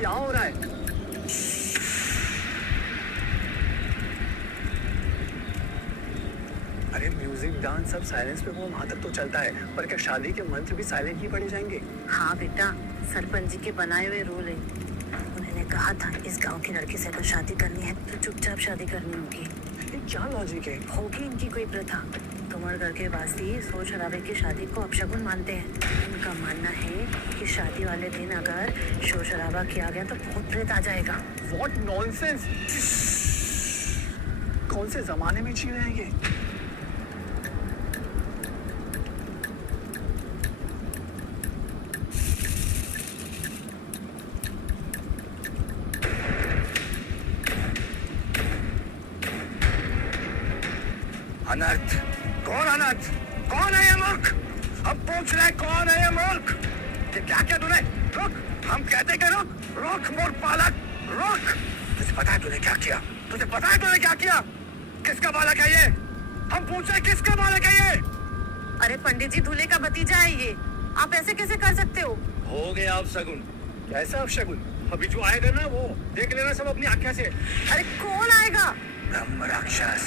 क्या हो रहा है? अरे म्यूजिक डांस सब साइलेंस पे वो वहां तक तो चलता है, पर क्या शादी के मंत्र भी साइलेंट ही पढ़े जाएंगे? हाँ बेटा, सरपंच जी के बनाए हुए रूल है। उन्होंने कहा था इस गांव की लड़की से अगर शादी करनी है तो चुपचाप शादी करनी होगी। ये क्या लॉजिक है? होगी इनकी कोई प्रथा। तुमरगढ़ के वासी सोच शराबे की शादी को अपशगुन मानते हैं। उनका मानना है कि शादी वाले दिन अगर शोर शराबा किया गया तो भूत प्रेत आ जाएगा। What nonsense! कौन से जमाने में जी रहे हैं ये? अनर्थ! कौन अनर्थ? कौन है ये मूर्ख? अब पूछ रहे कौन है ये मूर्ख? ये क्या क्या तूने? रुक! हम कहते कि रुक! रुक मूर्ख बालक! रुक! तुझे पता है तूने क्या किया? तुझे पता है तूने क्या किया? किसका बालक है ये? हम पूछ रहे किसका बालक है ये? अरे पंडित जी, दूल्हे का भतीजा है ये। आप ऐसे कैसे कर सकते हो गया अब शगुन। कैसा अब शगुन? अभी जो आएगा ना वो देख लेना सब अपनी आंखें से। अरे कौन आएगा? ब्रह्म राक्षस।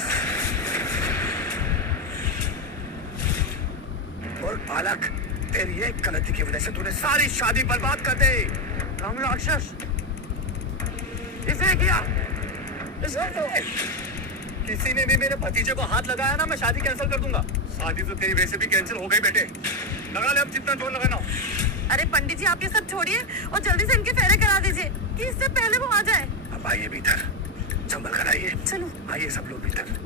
और बालक, तेरी एक गलती की वजह से तूने सारी शादी बर्बाद कर दी। ब्रह्म राक्षस, इसने किया। किसी ने भी मेरे भतीजे को हाथ लगाया ना, मैं शादी कैंसिल कर दूंगा। शादी तो तेरी वैसे भी कैंसिल हो गई बेटे। लगा ले अब जितना जोर लगाना हो। अरे पंडित जी, आप ये सब छोड़िए और जल्दी से इनके फेरे करा दीजिए कि इससे पहले वो आ जाए। अब आइए भीतर, संभल कर आइए। चलो आइए सब लोग भीतर।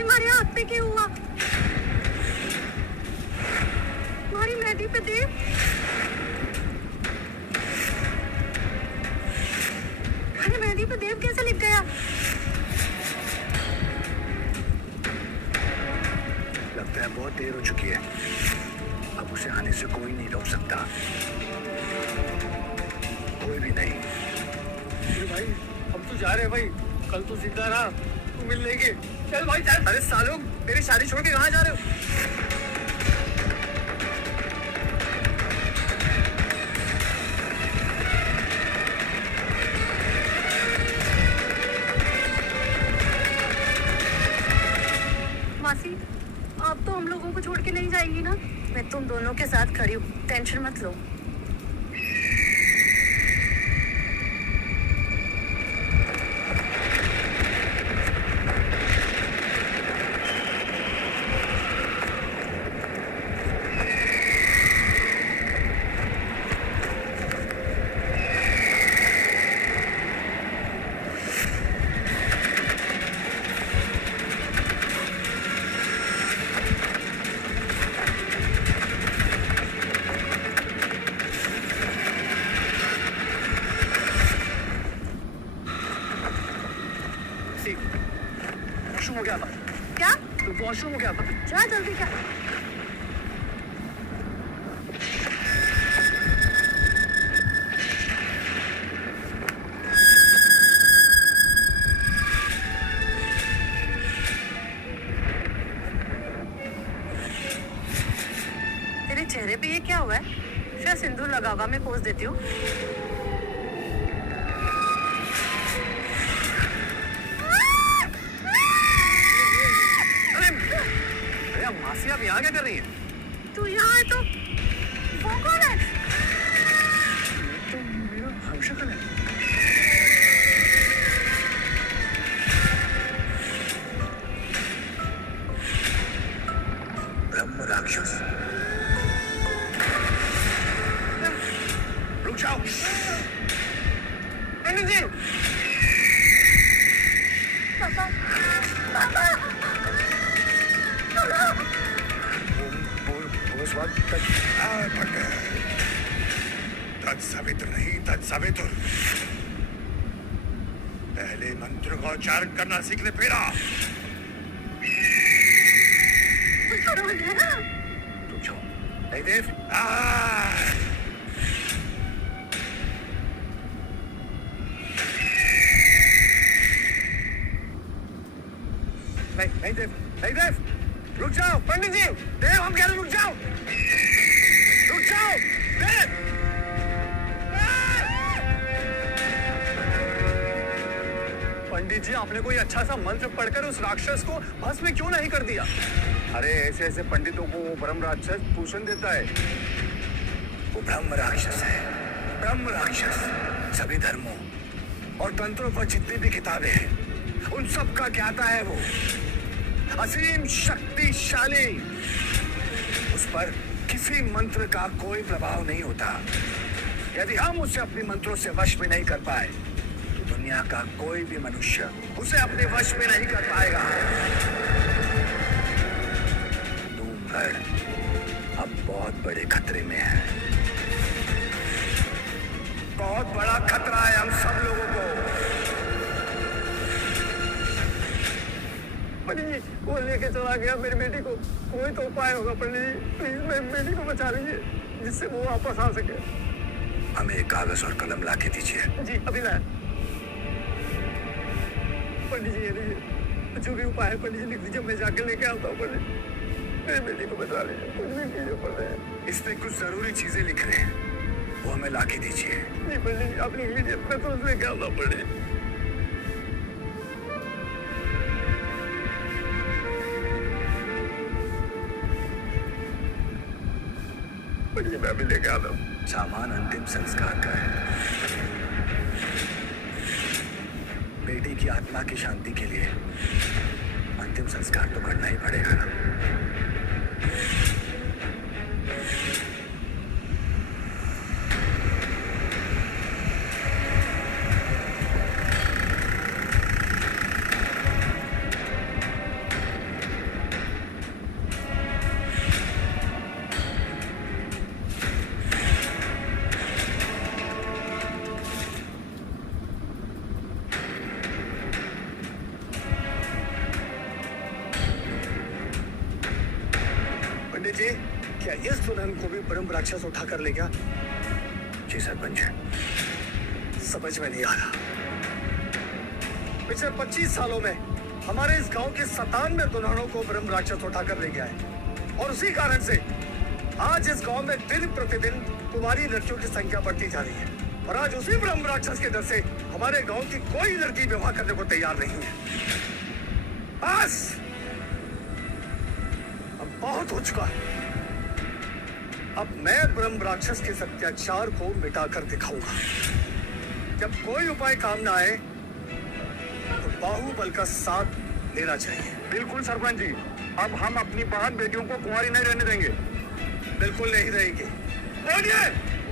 हमारे हाथ पे क्या हुआ? हमारी मेहंदी पे देव। अरे मेहंदी पे देव कैसे लिख गया? लगता है बहुत देर हो चुकी है। अब उसे आने से कोई नहीं रोक सकता। कोई भी नहीं। भाई हम तो जा रहे हैं भाई। कल तो जिंदा रहा, तू मिल लेंगे। चल भाई चल। अरे सालों, मेरी शादी छोड़ के कहाँ जा रहे हो? मासी, आप तो हम लोगों को छोड़ के नहीं जाएंगी ना? मैं तुम दोनों के साथ खड़ी हूँ, टेंशन मत लो। वॉशरूम हो गया था। क्या? तो वॉशरूम हो गया था। जा जल्दी क्या? तेरे चेहरे पे ये क्या हुआ है? शायद सिंदूर लगा होगा, मैं पोंछ देती हूँ। मासी आप यहाँ क्या कर रही है? तू यहाँ है तो वो कौन है? तो मेरा हमशक्ल है। ब्रह्म राक्षस, रुक जाओ। पंडित जी, पापा, पापा, तत्सवितुर नहीं, तत्सवितुर। पहले मंत्र का उच्चारण करना सीख ले फेरा। रुक जाओ। नहीं देव, नहीं देव, नहीं देव, रुक जाओ पंडित जी, देव हम कह रहे रुक जाओ, रुक जाओ देव। पंडित जी आपने कोई अच्छा सा मंत्र पढ़कर उस राक्षस को भस्म क्यों नहीं कर दिया? अरे ऐसे ऐसे पंडितों को वो ब्रह्म राक्षस पोषण देता है। वो ब्रह्म राक्षस है, ब्रह्म राक्षस। सभी धर्मों और तंत्रों पर जितनी भी किताबें हैं उन सब का ज्ञाता है वो, असीम शक्तिशाली। उस पर किसी मंत्र का कोई प्रभाव नहीं होता। यदि हम उसे अपने मंत्रों से वश में नहीं कर पाए तो दुनिया का कोई भी मनुष्य उसे अपने वश में नहीं कर पाएगा। धूमगढ़ अब बहुत बड़े खतरे में है, बहुत बड़ा खतरा है हम सब लोगों को। पंडित जी वो लेके चला गया मेरी बेटी को, कोई तो उपाय होगा पंडित जी, प्लीज मेरी बेटी को बचा लीजिए जिससे वो वापस आ सके। हमें एक कागज और कलम ला के दीजिए। जी अभी लाए। पंडित जी ये लीजिए, जो भी उपाय है पंडित जी लिख दीजिए, मैं जाके लेके आता हूँ। पंडित मेरी बेटी को बचा लीजिए, कुछ भी कीजिए पंडित। इसमें कुछ जरूरी चीजें लिख रहे हैं, वो हमें ला के दीजिए। जी पंडित जी आप लिख लीजिए, मैं तो उसमें क्या आता पंडित। पंडित मैं अभी लेके आता हूँ। सामान अंतिम संस्कार का है। बेटी की आत्मा की शांति के लिए अंतिम संस्कार तो करना ही पड़ेगा ना। पंडित जी क्या इस दुल्हन को भी ब्रह्म राक्षस उठा कर ले गया? जी सरपंच, समझ में नहीं आ रहा। पिछले 25 सालों में हमारे इस गांव के 97 दुल्हनों को ब्रह्म राक्षस उठा कर ले गया है, और उसी कारण से आज इस गांव में दिन प्रतिदिन कुमारी लड़कियों की संख्या बढ़ती जा रही है। और आज उसी ब्रह्म राक्षस के डर से हमारे गांव की कोई लड़की विवाह करने को तैयार नहीं है। बस अब बहुत हो चुका है। अब मैं ब्रह्म राक्षस के इस अत्याचार को मिटाकर दिखाऊंगा। जब कोई उपाय काम ना आए तो बाहुबल का साथ लेना चाहिए। बिल्कुल सरपंच जी, अब हम अपनी बहन बेटियों को कुंवारी नहीं रहने देंगे। बिल्कुल नहीं रहेगी। बोलिए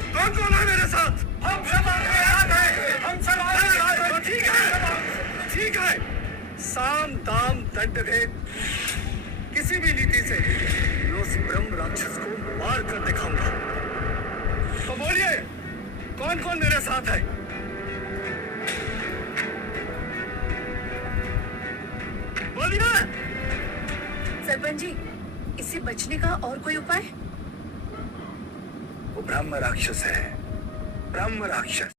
कौन कौन है मेरे साथ? हम सब आपके साथ हैं, हम सब आपके साथ हैं। ठीक है, ठीक है। साम दाम दंड भेद किसी भी नीति से मैं उस ब्रह्म राक्षस को मार कर दिखाऊंगा। तो बोलिए कौन कौन मेरे साथ है? बोलिए। सरपंच जी इससे बचने का और कोई उपाय? वो ब्रह्म राक्षस है, ब्रह्म राक्षस।